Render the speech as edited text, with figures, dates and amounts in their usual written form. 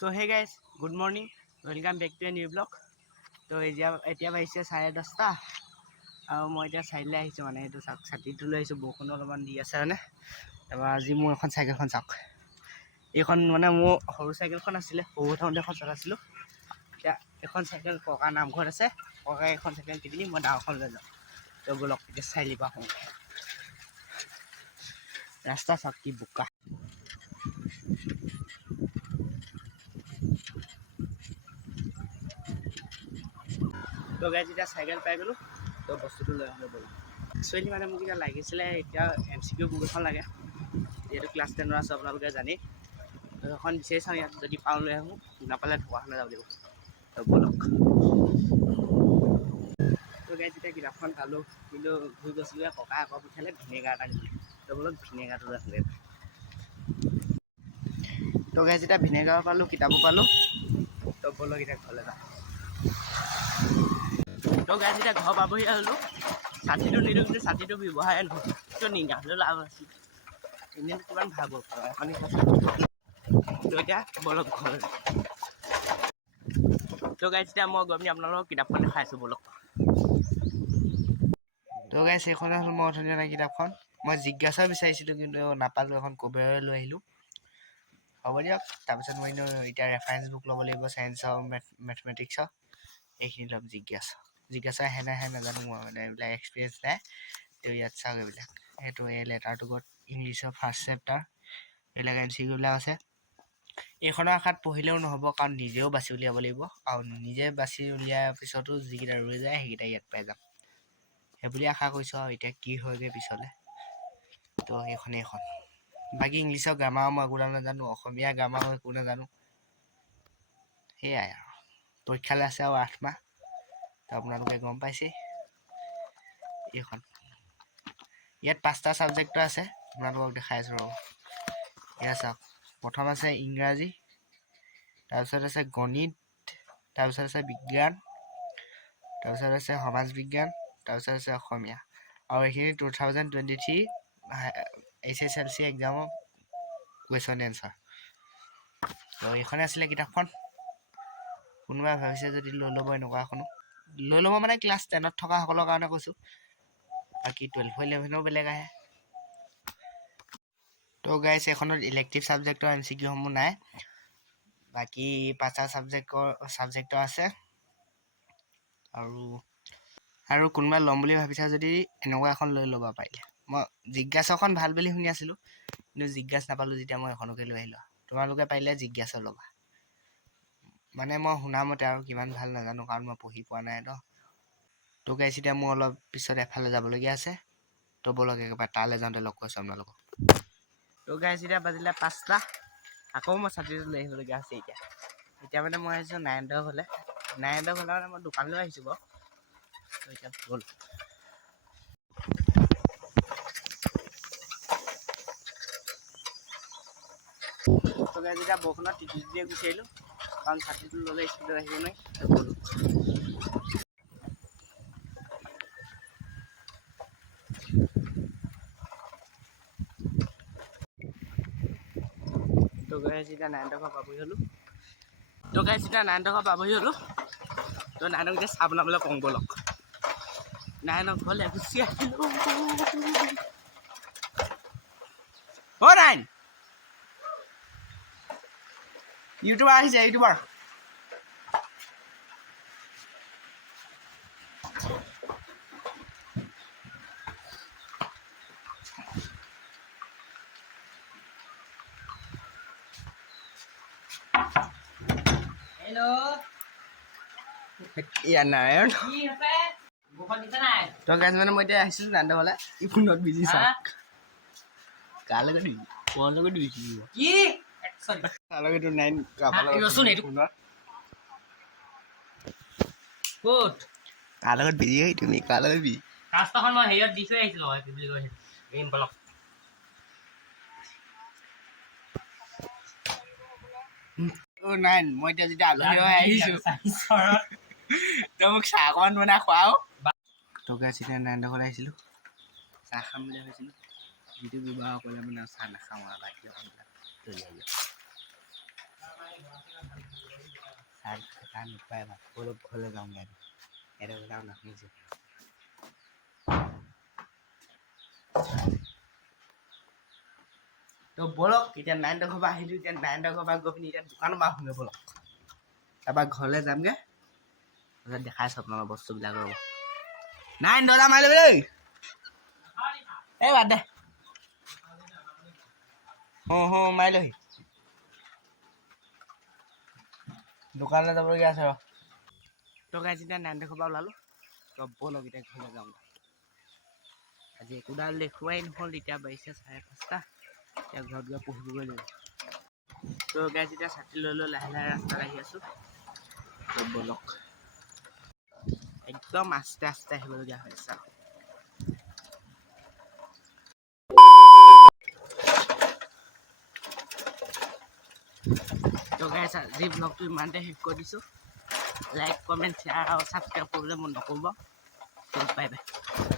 So hey guys, good morning. Welcome back to a new vlog. So এতিয়া বাজিছে 10:30 আৰু মই এতিয়া চাইডলৈ আহিছোঁ মানে এইটো চাওক ছাতিটো লৈ আহিছোঁ বৰষুণ অলপমান দি আছে মানে তাৰপৰা আজি মোৰ এখন চাইকেলখন চাওক এইখন মানে মোৰ সৰু চাইকেলখন আছিলে সৰু থাকোঁতে এখন চলাইছিলোঁ এতিয়া এখন চাইকেল ককাৰ নামঘৰত আছে ককাই এখন চাইকেল কিনি মই ডাঙৰখন লৈ যাওঁ তো বলক এতিয়া চাৰিআলি পৰা আহোঁ ৰাস্তা চাওক কি বোকা তো গাইজ এতিয়া চাইকেল পাই গ'লোঁ তো বস্তুটো লৈ আহোঁ বলক একচুৱেলি মানে মোক এতিয়া লাগিছিলে এতিয়া MCQ বুক এখন লাগে যিহেতু ক্লাছ 10 আছোঁ আপোনালোকে জানেই তো এখন বিচাৰি চাওঁ ইয়াত যদি পাওঁ লৈ আহোঁ নাপালে ঢকুৱাখানা যাব লাগিব তো বলক তো গাইজ এতিয়া কিতাপখন পালোঁ কিন্তু ঘূৰি গৈছিলোঁ ককাই আকৌ পঠিয়ালে ভিনেগাৰ এটা নিবলৈ তো বলক ভিনেগাৰটো আছিলে তো গাইজ এতিয়া ভিনেগাৰ পালোঁ কিতাপো পালোঁ তো বলক এতিয়া ঘৰলৈ যাওঁ তো গাইজ এতিয়া ঘৰ পাবহি হ'লোঁ ছাতিটো নিদিওঁ কিন্তু ছাতিটো ব্যৱহাৰে নহয় তো নিগালেও লাভ আছিল এনেই কিমান ভাব এখনি কথা তো এতিয়া বলক ঘৰলৈ তো গাইজ এতিয়া মই গৈ পিনি আপোনালোকক কিতাপখন দেখাই আছোঁ বলক তো গাইজ এইখনে হ'ল মই অথনি অনা কিতাপখন মই জিজ্ঞাসা বিচাৰিছিলোঁ কিন্তু নাপালোঁ এখন কবেৰে লৈ আহিলোঁ হ'ব দিয়ক তাৰপিছত মই এতিয়া ৰেফাৰেঞ্চ বুক ল'ব লাগিব ছায়েন্সৰ মেথমেটিক্সৰ এইখিনি ল'ম জিজ্ঞাসা আহে নাহে নাজানো মই মানে এইবিলাক এক্সপিৰিয়েঞ্চ নাই তো ইয়াত চাওক এইবিলাক সেইটো এই লেটাৰটো গত ইংলিছৰ ফাৰ্ষ্ট চেপ্টাৰ এইবিলাক MCQবিলাক আছে এইখনৰ আশাত পঢ়িলেও নহ'ব কাৰণ নিজেও বাছি উলিয়াব লাগিব আৰু নিজে বাছি উলিয়াৰ পিছতো যিকেইটা ৰৈ যায় সেইকেইটা ইয়াত পাই যাম সেইবুলি আশা কৰিছোঁ আৰু এতিয়া কি হয়গৈ পিছলৈ তো এইখন বাকী ইংলিছৰ গ্ৰামাৰ মই একো নাজানো অসমীয়া গ্ৰামাৰ মই একো নাজানো সেয়াই আৰু পৰীক্ষালৈ আছে আৰু 8 মাহ তো আপোনালোকে গম পাইছেই এইখন ইয়াত 5টা ছাবজেক্টৰ আছে আপোনালোকক দেখাই আছোঁ ৰ'ব এয়া চাওক প্ৰথম আছে ইংৰাজী তাৰপিছত আছে গণিত তাৰপিছত আছে বিজ্ঞান তাৰপিছত আছে সমাজ বিজ্ঞান তাৰপিছত আছে অসমীয়া আৰু এইখিনি 2023 SSLC এক্সামৰ কুৱেশ্যন এনচাৰ তো এইখনে আছিলে কিতাপখন কোনোবাই ভাবিছে যদি লৈ ল'ব এনেকুৱা এখনো লৈ ল'ব মানে ক্লাছ 10ত থকা সকলৰ কাৰণে কৈছোঁ বাকী 12 11ও বেলেগ আহে তো গাইজ এইখনত ইলেক্টিভ ছাবজেক্টৰ MCQসমূহ নাই বাকী 5টা ছাবজেক্টৰ আছে আৰু কোনোবাই ল'ম বুলি ভাবিছা যদি এনেকুৱা এখন লৈ ল'ব পাৰিলে মই জিজ্ঞাসাখন ভাল বুলি শুনি আছিলোঁ কিন্তু জিজ্ঞাসা নাপালোঁ যেতিয়া মই এখনকে লৈ আহিলোঁ তোমালোকে পাৰিলে জিজ্ঞাসা ল'বা মানে মই শুনামতে আৰু কিমান ভাল নাজানো কাৰণ মই পঢ়ি পোৱা নাই তো গাইজ এতিয়া মোৰ অলপ পিছত এফালে যাবলগীয়া আছে তো বলক একেবাৰে তালৈ যাওঁতে লগ কৰিছোঁ আপোনালোকক তো গাইজ এতিয়া বাজিলে 5টা আকৌ মই ছাতিটো লৈ আহিবলগীয়া আছে এতিয়া মানে মই আহিছোঁ নাৰায়ণপুৰ হ'লে মানে মই দোকানলৈ আহিছোঁ বাৰু তো এতিয়া গ'ল তো গাইজ এতিয়া বৰষুণত তিতি গুচি আহিলোঁ কাৰণ ছাতিটো ল'লে স্পীডত আহিব নোৱাৰি তো গাইজ এতিয়া নাৰায়ণপুৰ পাবহি হ'লোঁ তো নাৰায়ণক এতিয়া চাহ বনাবলৈ কওঁ বলক নাৰায়ণক ঘৰলৈ গুচি আহিলোঁ অ' নাৰায়ণ ইউটিউবাৰ আহিছে ইউটিউবাৰ ইয়াৰ নাৰায়ণ তো গাইজ মানে মই এতিয়া আহিছিলোঁ নাৰায়ণ হ'লে ই ফোনত বিজি চাওক কাৰ লগত দিবি কোৱাৰ লগত দিবি কি তাৰ লগতো নাইন ক'ত কাৰ লগত বিজি হৈ তুমি কাৰ লগত বিজি ৰাস্তাখন মই হেৰিয়ত দি থৈ আহিছিলোঁ কি বুলি কয় বলক অ' নাইন মই এতিয়া যেতিয়া আলহী হৈ আহিছোঁ তই মোক চাহ অকণমান বনাই খুৱাও তো গাইজ এতিয়া নাৰায়ণৰ ঘৰত আহিছিলোঁ চাহ খাম বুলি ভাবিছিলোঁ যিটো ব্যৱহাৰ কৰিলে মানে চাহ নাখাওঁ আৰু বাকী দেখা নোপায় অলপ ঘৰলৈ যাওঁগৈ এটা যাওঁ নাশুনিছোঁ তো বলক এতিয়া নাইনটা ঘৰ পৰা আহিলোঁ এতিয়া নাইনটা ঘৰ পৰা গৈ পিনি এতিয়া দোকানৰ পৰা আহোঁগৈ বলক তাৰপৰা ঘৰলৈ যামগৈ তাৰপিছত দেখাইছোঁ আপোনালোকৰ বস্তুবিলাক ৰ'ব নাইন দৰ্জা মাৰি ল'বি দেই এই বাদ দে মাৰি লহি দোকানলৈ যাবলগীয়া আছে ৰ তো গাইজ এতিয়া নাইনটা ঘৰ পৰা ওলালোঁ তো বলক এতিয়া ঘৰলৈ যাওঁ আজি একোডাল দেখুৱাই নহ'ল এতিয়া বাজিছে 5:30 এতিয়া ঘৰত গৈ পঢ়িবগৈ লাগিব তো গাইজ এতিয়া ছাতি লৈ লাহে লাহে ৰাস্তাত আহি আছোঁ তো বলক একদম আস্তে আস্তে আহিবলগীয়া হৈ আছে তো গাইজ আজি ব্লগটো ইমানতে শেষ কৰি দিছোঁ লাইক কমেণ্ট শ্বেয়াৰ আৰু ছাবস্ক্ৰাইব কৰিবলৈ মন নকৰিব তো বাই বাই